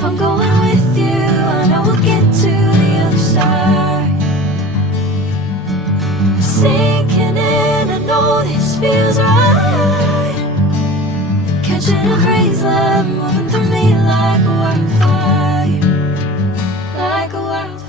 If I'm going with you, I know we'll get to the other side. Sinking in, I know this feels right. Catching a breeze, love moving through me like a wildfire, like a wildfire.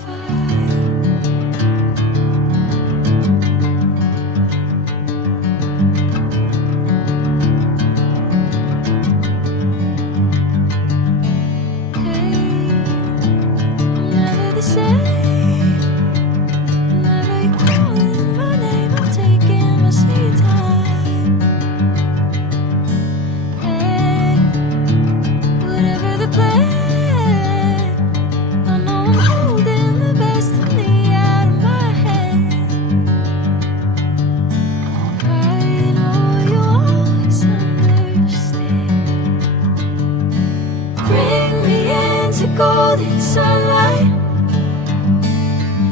Golden sunlight.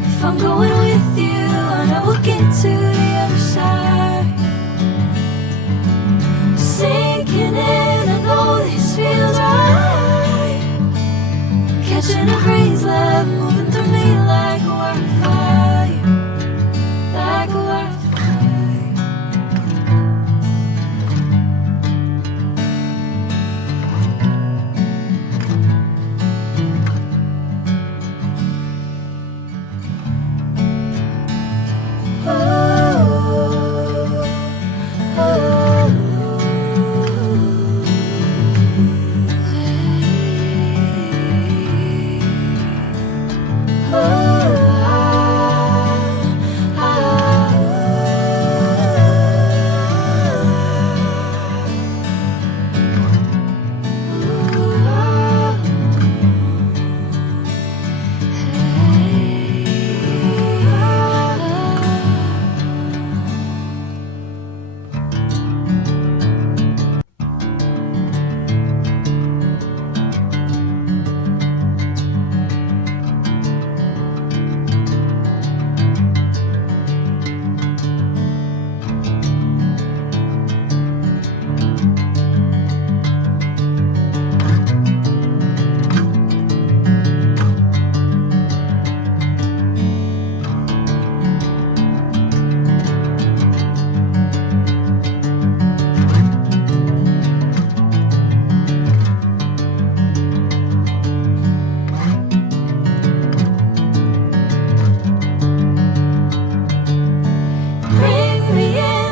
If I'm going with you, I know we'll get to the other side. Sinking in, I know this feels right.